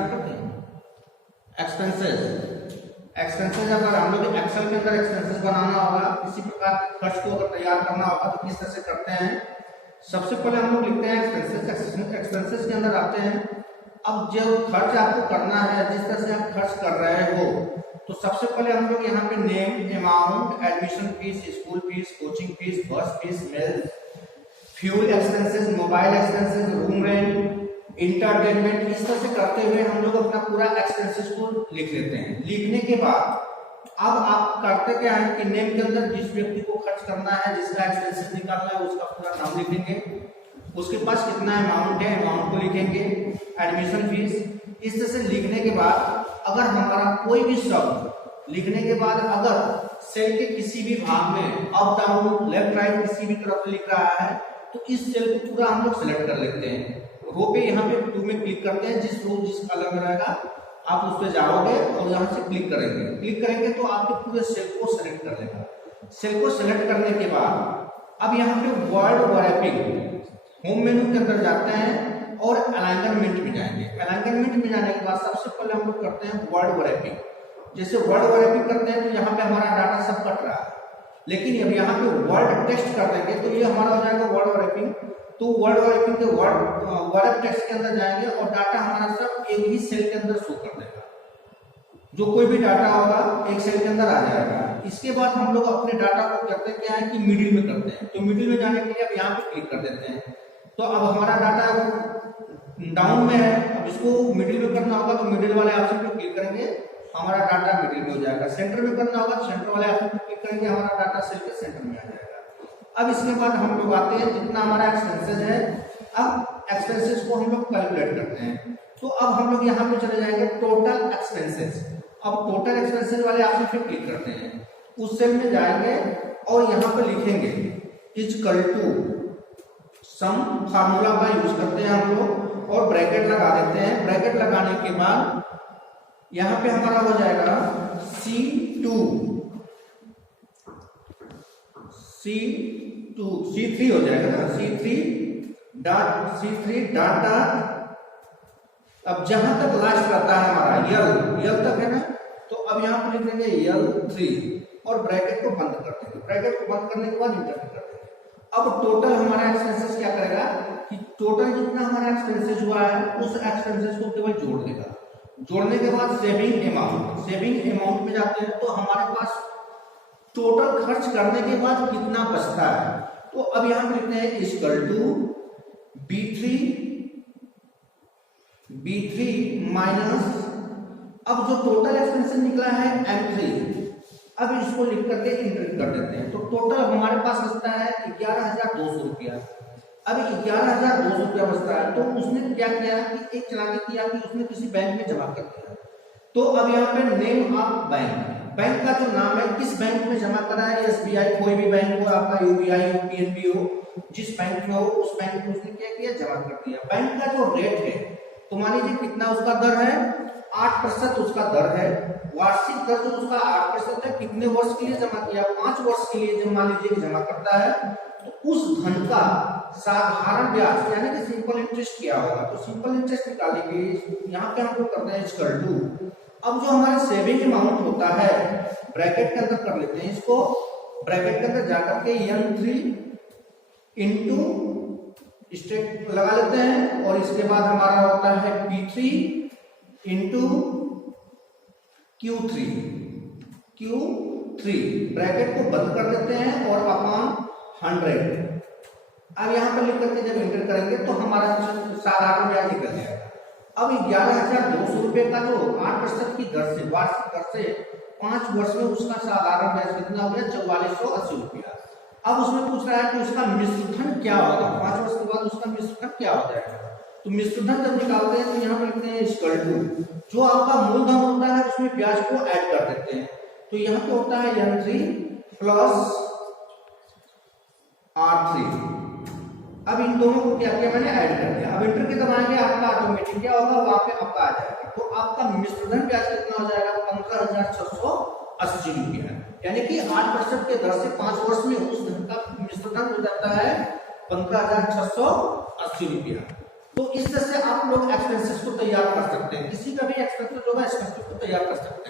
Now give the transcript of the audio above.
Start करते हैं। Expenses, expenses अगर हम लोग एक्सेल के अंदर एक्सपेंसेस बनाना होगा, किसी प्रकार के खर्च को अगर तैयार करना होगा तो किस तरह से करते हैं। सबसे पहले हम लोग लिखते हैं एक्सपेंसेस। एक्सपेंसेस के अंदर आते हैं। अब जो खर्च आपको करना है, जिस तरह से आप खर्च कर रहे हो, तो सबसे पहले हम लोग यहाँ पे name, amount, admission fees, school fees, coaching fees, bus fees, mail, fuel expenses, mobile expenses, room rent, entertainment, इस तरह से करते हुए हम लोग अपना पूरा एक्सपेंसेस को लिख लेते हैं। लिखने के बाद अब आप करते क्या है कि नेम के अंदर जिस व्यक्ति को खर्च करना है, जिसका एक्सपेंसेस निकालना है, उसका पूरा नाम लिखेंगे, उसके पास कितना अमाउंट है, अमाउंट को लिखेंगे, एडमिशन फीस। इस तरह से लिखने के बाद अगर हमारा कोई भी शब्द लिखने के बाद अगर सेल के किसी भी भाग में अप डाउन लेफ्ट राइट किसी भी तरफ लिख रहा है तो इस सेल को पूरा हम लोग सिलेक्ट कर लेते हैं। रो पे यहाँ पे 2 में क्लिक करते हैं, जिस रो जिस कलर में रहेगा आप उस पे जाओगे और यहाँ से क्लिक करेंगे। क्लिक करेंगे तो आपके पूरे सेल को सिलेक्ट कर लेगा। सेल को सिलेक्ट करने के बाद अब यहाँ पे वर्ड रैपिंग होम मेनू के अंदर जाते हैं और अलाइनमेंट में जाएंगे। अलाइनमेंट में जाने के बाद सबसे पहले हम लोग करते हैं वर्ड रैपिंग। जैसे वर्ड रैपिंग करते हैं तो यहाँ पे हमारा डाटा सब कट रहा है, लेकिन अब यहाँ पे वर्ड टेक्स्ट कर देंगे तो ये हमारा हो जाएगा वर्ड रैपिंग। तो वर्ड रैपिंग के वर्ड टेक्स्ट के अंदर जाएंगे और डाटा हमारा सब एक ही सेल के अंदर शो कर देगा। जो कोई भी डाटा होगा एक सेल के अंदर आ जाएगा। इसके बाद हम लोग अपने डाटा को करते क्या है कि मिडिल में करते हैं। तो मिडिल में जाने के लिए अब यहाँ पे क्लिक कर देते हैं। तो अब हमारा डाटा डाउन में है, अब इसको मिडिल में करना होगा तो मिडिल वाले ऑप्शन पे क्लिक करेंगे, हमारा डाटा मिडिल में हो जाएगा। सेंटर में करना होगा तो सेंटर वाले ऑप्शन पे क्लिक करेंगे, हमारा डाटा सेल के सेंटर में आ जाएगा। अब इसके बाद हम लोग आते हैं जितना हमारा एक्सपेंसेस है, अब एक्सपेंसेस को हम लोग कैलकुलेट करते हैं। तो अब हम लोग यहाँ पे चले जाएंगे टोटल एक्सपेंसेस। अब टोटल एक्सपेंसेस वाले ऑप्शन पे क्लिक करते हैं, उस सेल में जाएंगे और यहाँ पे लिखेंगे इक्वल टू सम, फार्मूला का यूज करते हैं हम लोग और ब्रैकेट लगा देते हैं। ब्रैकेट लगाने के बाद यहाँ पे हमारा हो जाएगा C3 हो जाएगा ना, C3 डॉट अब जहां तक लास्ट रहता है हमारा यल तक है ना, तो अब यहाँ पर लिख देंगे L3 और ब्रैकेट को बंद कर देंगे। ब्रैकेट को बंद करने के बाद इंटर कर देंगे। अब टोटल हमारा एक्सपेंसेस क्या करेगा कि टोटल जितना हमारा एक्सपेंसेस हुआ है उस एक्सपेंसेस को केवल जोड़ देगा। जोड़ने के बाद सेविंग अमाउंट में जाते हैं तो हमारे पास टोटल खर्च करने के बाद कितना बचता है। तो अब यहाँ पे लिखते हैं इक्वल टू B3 माइनस, अब जो टोटल एक्सपेंसेस निकला है M3, अब इसको लिख करके इंटर कर देते हैं। तो टोटल हमारे पास बचता है 11,200 रुपया। अब 11,200 रुपया बचता है तो उसने क्या किया कि एक चलाकी किया कि उसने किसी बैंक में जमा कर दिया। तो अब यहाँ पे नेम ऑफ बैंक का जो नाम है, किस बैंक में जमा करा है, SBI कोई भी बैंक हो, आपका UBI हो, PNB हो, जिस बैंक में हो उस बैंक में उसने क्या किया, जमा कर दिया। बैंक का जो रेट है तो मान लीजिए कितना उसका दर है, 8% उसका दर है। वार्षिक दर जो उसका 8% है, कितने वर्ष के लिए जमा किया, 5 वर्ष के लिए जब मान लीजिए जमा करता है तो उस धन का साधारण ब्याज यानी कि सिंपल इंटरेस्ट क्या होगा। तो सिंपल इंटरेस्ट निकालने के लिए यहाँ पे हम लोग करते हैं इक्वल टू, अब जो हमारा सेविंग अमाउंट होता है ब्रैकेट के अंदर कर लेते हैं इसको, ब्रैकेट के अंदर जाकर के M3 इंटू स्टेट लगा लेते हैं और इसके बाद हमारा होता है P3 इंटू Q3 ब्रैकेट को बंद कर देते हैं और अपॉन 100। अब यहाँ पर लिख करके जब एंटर करेंगे तो हमारा साधारण ब्याज निकल जाएगा। अब 11,200 रुपए का जो 8% की दर से वार्षिक दर से 5 वर्ष में उसका साधारण ब्याज कितना हो गया, 4480 रुपया। अब उसमें पूछ रहा है कि उसका मिश्र धन क्या होगा, 5 वर्ष के बाद उसका मिश्र धन क्या हो जाएगा। तो मिश्र धन जब निकालते हैं तो यहाँ पर लिखते हैं इक्वल टू, जो आपका मूलधन होता है उसमें ब्याज को ऐड कर देते हैं। तो यहाँ पे होता है M3 प्लस R3। अब इन दोनों को क्या किया मैंने, ऐड कर दिया। अब इंटर के दबाएंगे, आपका ऑटोमेटिक क्या होगा, वहां पे आपका आ जाएगा। तो आपका मिश्र धन ब्याज कितना हो जाएगा, 15,680 रुपया, यानी कि 8% के दर से 5 वर्ष में उस धन का मिश्र धन हो जाता है 15,680 रुपया। तो इस तरह से आप लोग एक्सपेंसेस को तैयार कर सकते हैं, किसी का भी एक्सपेंसेस होगा एक्सपेंसेस को तैयार कर सकते हैं।